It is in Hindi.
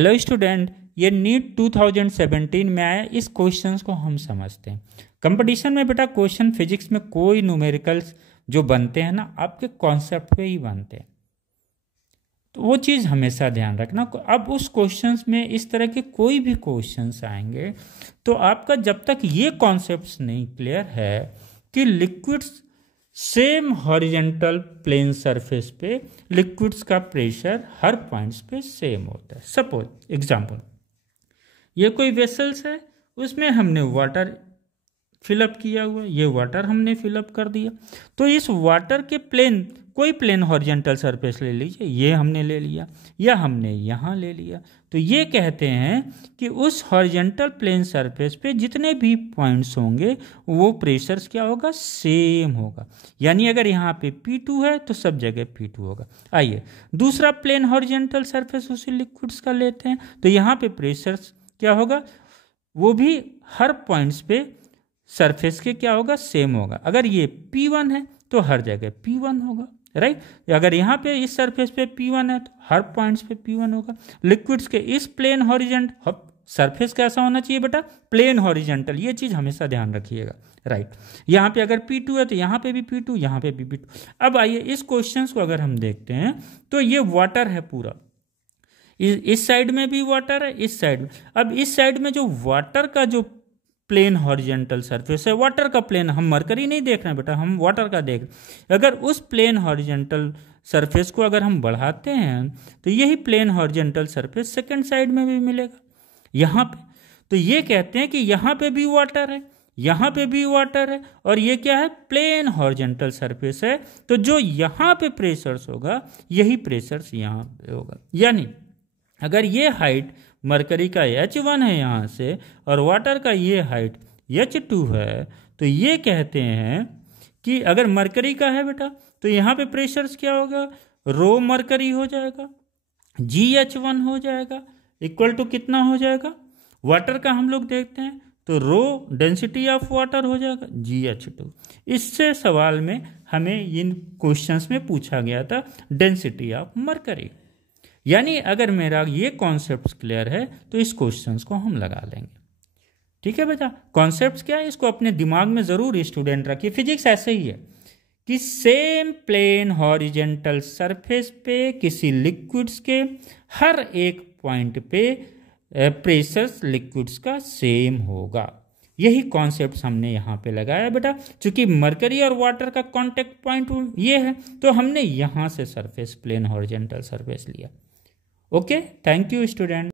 हेलो स्टूडेंट, ये नीट 2017 में आया। इस क्वेश्चंस को हम समझते हैं। कंपटीशन में बेटा क्वेश्चन फिजिक्स में कोई न्यूमेरिकल्स जो बनते हैं ना, आपके कॉन्सेप्ट पे ही बनते हैं, तो वो चीज़ हमेशा ध्यान रखना। अब उस क्वेश्चंस में इस तरह के कोई भी क्वेश्चंस आएंगे तो आपका जब तक ये कॉन्सेप्ट्स नहीं क्लियर है कि liquids same horizontal plane surface पे लिक्विड्स का प्रेशर हर पॉइंट्स पे सेम होता है। सपोज एग्जांपल, ये कोई वेसल्स है, उसमें हमने वाटर फिलअप किया हुआ, ये वाटर हमने फिलअप कर दिया, तो इस वाटर के प्लेन कोई प्लेन हॉरिजेंटल सरफेस ले लीजिए, ये हमने ले लिया या हमने यहाँ ले लिया, तो ये कहते हैं कि उस हॉरिजेंटल प्लेन सरफेस पे जितने भी पॉइंट्स होंगे वो प्रेशर्स क्या होगा, सेम होगा। यानी अगर यहाँ पे P2 है तो सब जगह P2 होगा। आइए दूसरा प्लेन हॉरिजेंटल सरफेस उसी लिक्विड्स का लेते हैं, तो यहाँ पे प्रेशर्स क्या होगा, वो भी हर पॉइंट्स पे सरफेस के क्या होगा, सेम होगा। अगर ये P1 है तो हर जगह P1 होगा, राइट। अगर यहाँ पे इस सरफेस पे P1 है तो हर पॉइंट्स पे P1 होगा। लिक्विड्स के इस प्लेन हॉरिजेंटल सरफेस कैसा होना चाहिए बेटा, प्लेन हॉरिजेंटल, ये चीज़ हमेशा ध्यान रखिएगा, राइट। यहाँ पे अगर P2 है तो यहाँ पे भी P2, यहाँ पे भी P2। अब आइए इस क्वेश्चन को अगर हम देखते हैं तो ये वाटर है पूरा, इस साइड में भी वाटर है, इस साइड में। अब इस साइड में जो वाटर का जो प्लेन हॉरिजेंटल सरफेस है, वाटर का प्लेन, हम मरकरी नहीं देख रहे हैं बेटा, हम वाटर का देख रहे हैं। अगर उस प्लेन हॉरिजेंटल सरफेस को अगर हम बढ़ाते हैं तो यही plane horizontal surface second side में भी मिलेगा यहाँ पे। तो ये कहते हैं कि यहाँ पे भी वाटर है, यहाँ पे भी वाटर है, और ये क्या है, प्लेन हॉरिजेंटल सरफेस है। तो जो यहाँ पे प्रेशर्स होगा यही प्रेशर्स यहाँ पे होगा। यानी अगर ये हाइट मरकरी का H1 है यहाँ से और वाटर का ये हाइट H2 है, तो ये कहते हैं कि अगर मरकरी का है बेटा तो यहाँ पे प्रेशर्स क्या होगा, रो मरकरी हो जाएगा, GH1 हो जाएगा, इक्वल टू कितना हो जाएगा, वाटर का हम लोग देखते हैं तो रो डेंसिटी ऑफ वाटर हो जाएगा GH2। इससे सवाल में हमें इन क्वेश्चंस में पूछा गया था डेंसिटी ऑफ मरकरी। यानी अगर मेरा ये कॉन्सेप्ट्स क्लियर है तो इस क्वेश्चंस को हम लगा लेंगे। ठीक है बेटा, कॉन्सेप्ट्स क्या है इसको अपने दिमाग में जरूर स्टूडेंट रखिए। फिजिक्स ऐसे ही है कि सेम प्लेन हॉरिजेंटल सरफेस पे किसी लिक्विड्स के हर एक पॉइंट पे प्रेशर्स लिक्विड्स का सेम होगा। यही कॉन्सेप्ट्स हमने यहाँ पे लगाया बेटा। चूंकि मरकरी और वाटर का कांटेक्ट पॉइंट ये है तो हमने यहाँ से सरफेस प्लेन हॉरिजेंटल सरफेस लिया। Okay, thank you student.